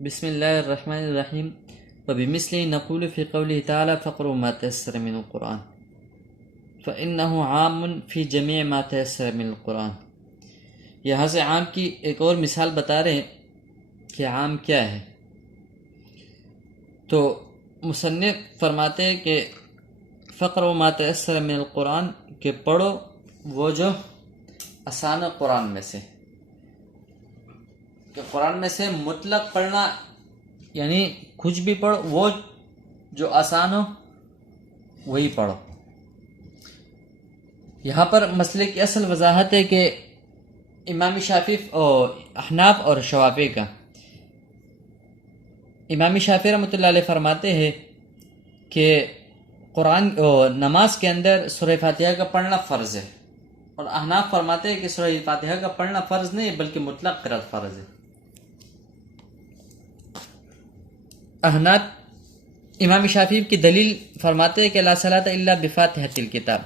بسم الله الرحمن الرحیم وبمثله نقول في قوله تعالى فقروا ما تيسر من القرآن فإنه عام في جميع ما تيسر من القرآن۔ یہاں سے عام کی ایک اور مثال بتا رہے ہیں کہ عام کیا ہے۔ تو مصنف فرماتے ہیں کہ فقروا ما تيسر من القرآن، کہ پڑھو وہ جو آسان ہے قرآن میں سے، کہ قرآن میں سے مطلق پڑھنا یعنی کچھ بھی پڑھو، وہ جو آسان ہو وہی پڑھو۔ یہاں پر مسئلے کی اصل وضاحت ہے کہ امام شافعی اور احناف اور شوافی کا۔ امام شافعی رحمۃ اللہ علیہ فرماتے ہیں کہ قرآن نماز کے اندر سورہ فاتحہ کا پڑھنا فرض ہے، اور احناف فرماتے ہیں کہ سورہ فاتحہ کا پڑھنا فرض نہیں ہے بلکہ مطلق قرأت فرض ہے۔ احناف امام شافعی کی دلیل فرماتے ہیں کہ لا صلاۃ الا بفاتحۃ الکتاب،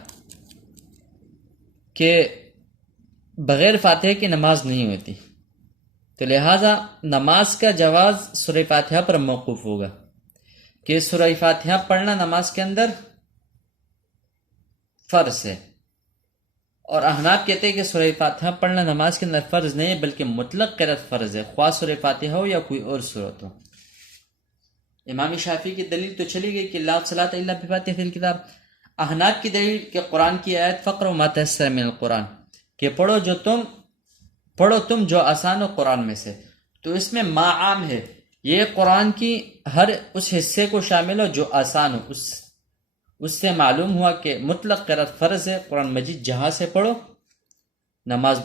کہ بغیر فاتحہ کی نماز نہیں ہوتی، تو لہٰذا نماز کا جواز سورہ فاتحہ پر موقوف ہوگا، کہ سورہ فاتحہ پڑھنا نماز کے اندر فرض ہے۔ اور احناف کہتے ہیں کہ سورہ فاتحہ پڑھنا نماز کے اندر فرض نہیں ہے بلکہ مطلق قرأت فرض ہے، خواہ سورہ فاتحہ ہو یا کوئی اور سورت ہو۔ امام شافعی کی دلیل تو چلی گئی کہ لا صلاۃ الا بفاتحۃ الکتاب۔ احناف کی دلیل کہ قرآن کی آیت فقروا ما تیسر من القرآن، کہ پڑھو تم جو آسان ہو قرآن میں سے، تو اس میں ما عام ہے، یہ قرآن کی ہر اس حصے کو شامل ہو جو آسان ہو۔ اس سے معلوم ہوا کہ مطلق قرأت فرض ہے، قرآن مجید جہاں سے پڑھو نماز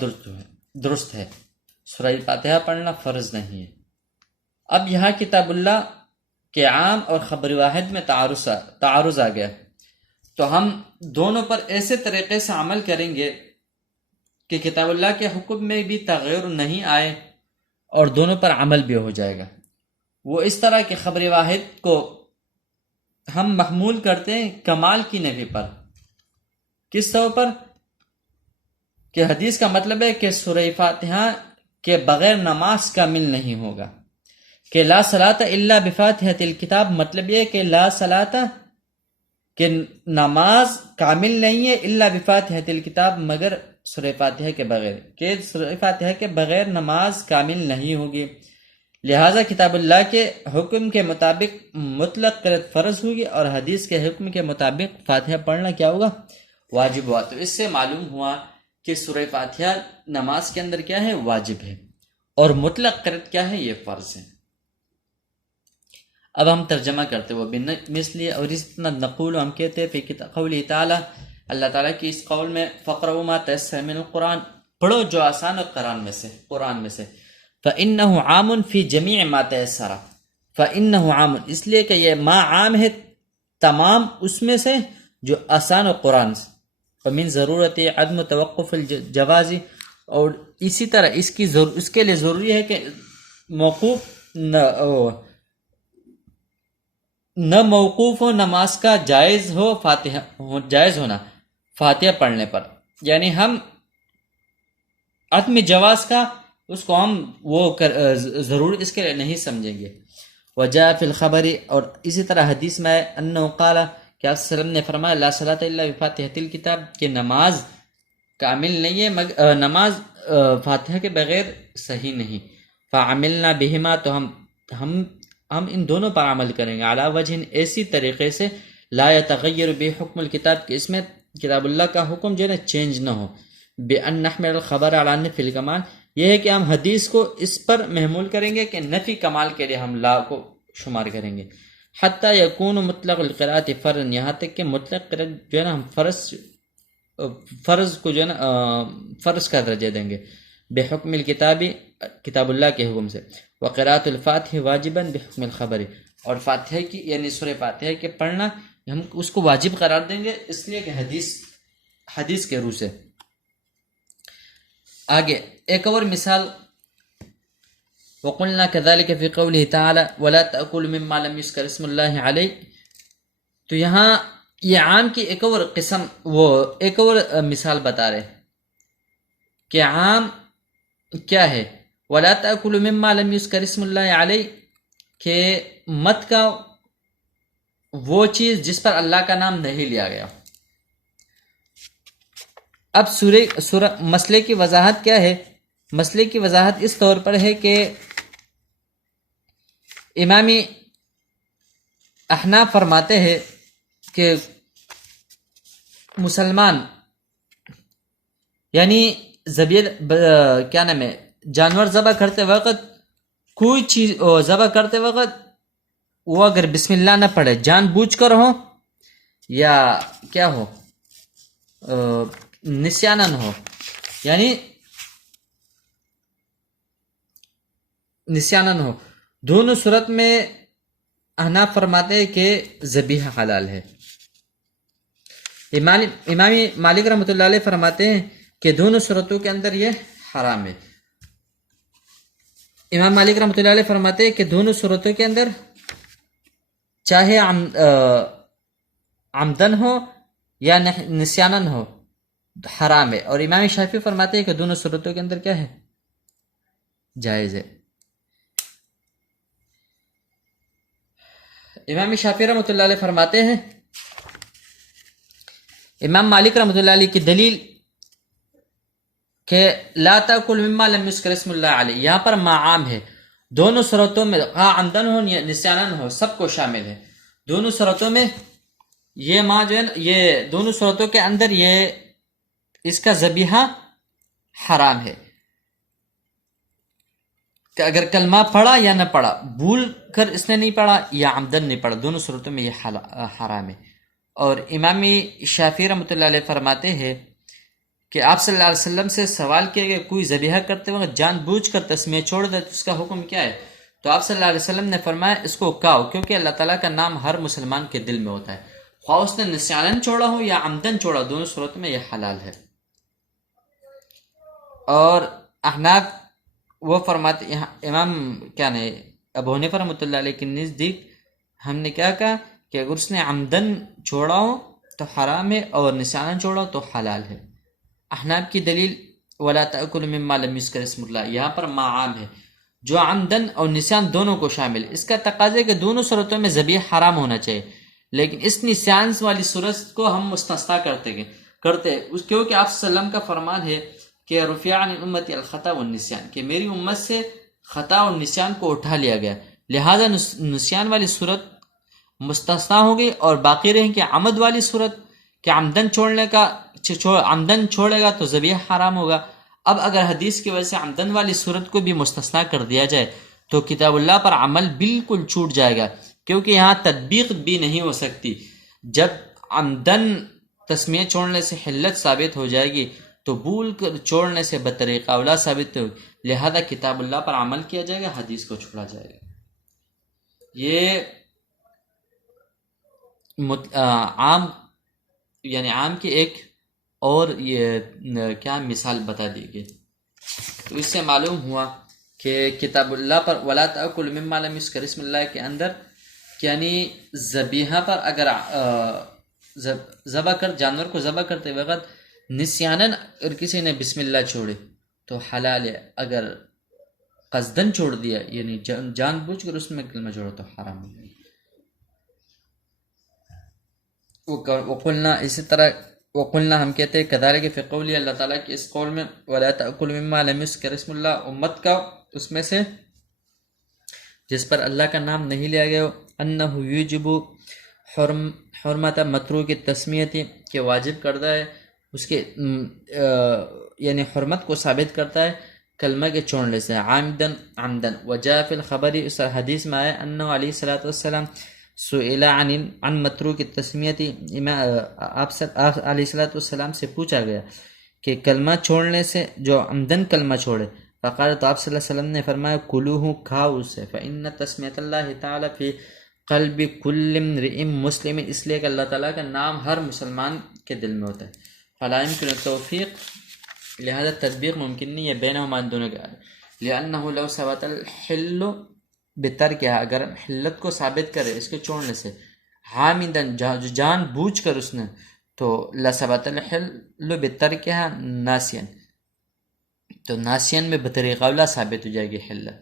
درست ہے، سورہ فاتحہ پڑھنا فرض نہیں ہے۔ اب یہاں کتاب اللہ کے عام اور خبر واحد میں تعارض آ گیا، تو ہم دونوں پر ایسے طریقے سے عمل کریں گے کہ کتاب اللہ کے حکم میں بھی تغیر نہیں آئے اور دونوں پر عمل بھی ہو جائے گا۔ وہ اس طرح کہ خبر واحد کو ہم محمول کرتے ہیں کمال کی نفی پر۔ کس طور پر؟ کہ حدیث کا مطلب ہے کہ سورہ فاتحہ کے بغیر نماز کامل نہیں ہوگا، کہ لا صلاۃ الا بفاتحۃ الکتاب مطلب یہ کہ لا صلاۃ، کہ نماز کامل نہیں ہے الا بفاتحۃ الکتاب مگر سورہ فاتحہ کے بغیر، کہ سورہ فاتحہ کے بغیر نماز کامل نہیں ہوگی، لہٰذا کتاب اللہ کے حکم کے مطابق مطلق قرأت فرض ہوگی اور حدیث کے حکم کے مطابق فاتحہ پڑھنا کیا ہوگا؟ واجب ہوا۔ تو اس سے معلوم ہوا کہ سورہ فاتحہ نماز کے اندر کیا ہے؟ واجب ہے، اور مطلق قرأت کیا ہے؟ یہ فرض ہے۔ اب ہم ترجمہ کرتے ہوئے مثلی اور اس طرح نقول، ہم کہتے ہیں فی قولی تعالی، اللہ تعالیٰ کی اس قول میں فقروا ما تیسر من القرآن، پڑھو جو آسان ہے قرآن میں سے فإنہ عام فی جمیع ما تیسر، فإنہ عام اس لیے کہ یہ ما عام ہے تمام اس میں سے جو آسان ہے قرآن سے، ومن ضرورت عدم توقف الجوازی، اور اسی طرح اس کے لیے ضروری ہے کہ موقوف نہ موقوف ہو نماز کا، جائز ہونا فاتحہ پڑھنے پر، یعنی ہم عدم جواز کا اس کو ہم ضرور اس کے لیے نہیں سمجھیں گے۔ وجاء فی الخبر، اور اسی طرح حدیث میں انہ قال، کہ آپ صلی اللہ علیہ وسلم نے فرمایا لا صلاۃ الا بفاتحۃ الکتاب، کہ نماز کامل نہیں ہے نماز فاتحہ کے بغیر صحیح نہیں۔ فعملنا بہما، تو ہم ان دونوں پر عمل کریں گے، علی وجہ ایسی طریقے سے لا یتغیر بحکم الکتاب، کہ اس میں کتاب اللہ کا حکم جو ہے نا چینج نہ ہو، بأن نحمل الخبر علی نفی الکمال، یہ ہے کہ ہم حدیث کو اس پر محمول کریں گے کہ نفی کمال کے لیے ہم لا کو شمار کریں گے، حتی یکون مطلق القراءۃ فرض، یہاں تک کہ مطلق قرأت جو ہے نا ہم فرض کو جو ہے نا فرض کا درجہ دیں گے، بحکم الکتابی، کتاب اللہ کے حکم سے، وقراءۃ الفاتحہ واجبا بحکم الخبر، اور فاتحہ کی یعنی سورہ فاتحہ کے پڑھنا ہم اس کو واجب قرار دیں گے اس لیے کہ حدیث کے روح سے۔ آگے ایک اور مثال، وقلنا كذلك في قوله تعالى ولا تأكلوا مما لم يذكر اسم الله عليه، تو یہاں یہ عام کی ایک اور مثال بتا رہے کہ عام کیا ہے، ولا تأكلوا مما لم يذكر اسم الله عليه، کہ مت کا وہ چیز جس پر اللہ کا نام نہیں لیا گیا. اب سورہ مسئلے کی وضاحت کیا ہے؟ مسئلے کی وضاحت اس طور پر ہے کہ امامی احناف فرماتے ہیں کہ مسلمان یعنی کیا نام ہے، جانور ذبح کرتے وقت کوئی چیز ذبح کرتے وقت وہ اگر بسم اللہ نہ پڑھے، جان بوجھ کر ہو یا کیا ہو نسیانن ہو، یعنی نسیانن ہو، دونوں صورت میں احناف فرماتے ہیں کہ ذبیحہ حلال ہے. امام مالک رحمۃ اللہ علیہ فرماتے ہیں کہ دونوں صورتوں کے اندر یہ حرام ہے. امام مالک رحمۃ اللہ علیہ فرماتے ہیں کہ دونوں صورتوں کے اندر چاہے عمدن ہو یا نسیانن ہو حرام ہے. اور امام شافعی فرماتے ہیں کہ دونوں صورتوں کے اندر کیا ہے، جائز ہے. امام شافعی رحمۃ اللہ علیہ فرماتے ہیں، امام مالک رحمۃ اللہ علیہ کی دلیل کہ لا تاکل مما لم یذکر اسم اللہ علیہ، یہاں پر ما عام ہے، دونوں صورتوں میں عمدن ہو یا نسیانن ہو سب کو شامل ہے. دونوں صورتوں میں یہ ما جو ہے، یہ دونوں صورتوں کے اندر یہ اس کا ذبیحہ حرام ہے کہ اگر کلمہ پڑھا یا نہ پڑھا، بھول کر اس نے نہیں پڑھا یا عمدن نہیں پڑھا، دونوں صورتوں میں یہ حرام ہے. اور امام شافعی رحمۃ اللہ علیہ فرماتے ہیں کہ آپ صلی اللہ علیہ وسلم سے سوال کیا کہ کوئی ذبیحہ کرتے وقت جان بوجھ کر تسمیہ چھوڑ دے تو اس کا حکم کیا ہے؟ تو آپ صلی اللہ علیہ وسلم نے فرمایا اس کو کہو، کیونکہ اللہ تعالیٰ کا نام ہر مسلمان کے دل میں ہوتا ہے، خواہ اس نے نسیانن چھوڑا ہو یا عمدن چھوڑا، دونوں صورت میں یہ حلال ہے. اور احناف وہ فرماتے، امام کیا نہیں ابو حنیفہ رحمۃ اللہ علیہ کے نزدیک ہم نے کیا کہا کہ اگر اس نے عمدن چھوڑا ہو تو حرام ہے اور نسیانن چھوڑا ہو تو حلال ہے. احناف کی دلیل ولا تأکل مما لم یذکر اسم اللہ، یہاں پر ما عام ہے جو عمدن اور نسیان دونوں کو شامل ہے. اس کا تقاضا ہے کہ دونوں صورتوں میں ذبیحہ حرام ہونا چاہیے، لیکن اس نسیان والی صورت کو ہم مستثنا کرتے کیونکہ آپ صلی اللہ علیہ وسلم کا فرمان ہے کہ رفع عن امتی الخطا والنسیان، کہ میری امت سے خطا اور نسیان کو اٹھا لیا گیا، لہذا نسیان والی صورت مستثنا ہو گئی اور باقی رہیں کہ عمد والی صورت کہ عمدن عمدن چھوڑے گا تو ذبیحہ حرام ہوگا. اب اگر حدیث کی وجہ سے عمدن والی صورت کو بھی مستثنا کر دیا جائے تو کتاب اللہ پر عمل بالکل چھوٹ جائے گا، کیونکہ یہاں تطبیق بھی نہیں ہو سکتی. جب عمدن تسمیہ چھوڑنے سے حلت ثابت ہو جائے گی تو بھول کر چھوڑنے سے بطریقہ اولا ثابت ہوگی، لہذا کتاب اللہ پر عمل کیا جائے گا، حدیث کو چھوڑا جائے گا. یہ عام یعنی عام کی ایک اور یہ کیا مثال بتا دی گئی. تو اس سے معلوم ہوا کہ کتاب اللہ پر ولا تأکل مما لم یذکر اسم اللہ کے اندر یعنی ذبیحہ پر اگر جانور کو ذبح کرتے وقت نسیانن اگر کسی نے بسم اللہ چھوڑے تو حلال ہے، اگر قصدن چھوڑ دیا یعنی جان بوجھ کر اس میں کلمہ چھوڑا تو حرام ہے. وقلنا اسی طرح وقلنا ہم کہتے ہیں کذالک فی قولی، اللہ تعالیٰ کے اس قول میں ولا تأکل مما لم یذکر اسم اللہ، امت کا اس میں سے جس پر اللہ کا نام نہیں لیا گیا، انہ یوجب حرمت متروک التسمیۃ، کہ واجب کردہ ہے اس کے یعنی حرمت کو ثابت کرتا ہے کلمہ کے چھوڑنے سے عمدن. وجاء فی الخبر، اس حدیث میں آیا انہ علیہ الصلوۃ والسلام سئل عن متروک التسمیۃ، آپ علیہ الصلوۃ والسلام سے پوچھا گیا کہ کلمہ چھوڑنے سے جو عمدن کلمہ چھوڑے، فقال، تو آپ صلی اللہ علیہ وسلم نے فرمایا کلوہ، کھاؤ اسے، فإن تسمیۃ اللہ تعالی فی قلب کل امرئ مسلم، اس لیے کہ اللہ تعالیٰ کا نام ہر مسلمان کے دل میں ہوتا ہے. فلا يمكن التوفیق، لہذا تطبیق ممکن نہیں ہے بینہما ان دونوں کے، لأنہ لو ثبت الحل بترکہا، اگر حلت کو ثابت کرے اس کے چھوڑنے سے، حامدن جو جان بوجھ کر اس نے، تو لثبت الحل بترکہا ناسین، تو ناسین میں بطریقہ اولا ثابت ہو جائے گی حلت.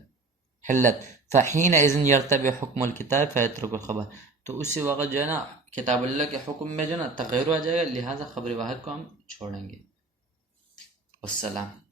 حلت فحین اذن یرتب حکم الکتاب فیترک الخبر، تو اسی وقت جو ہے نا کتاب اللہ کے حکم میں جو ہے نا تغیر آ جائے گا، لہٰذا خبر واحد کو ہم چھوڑیں گے۔ والسلام۔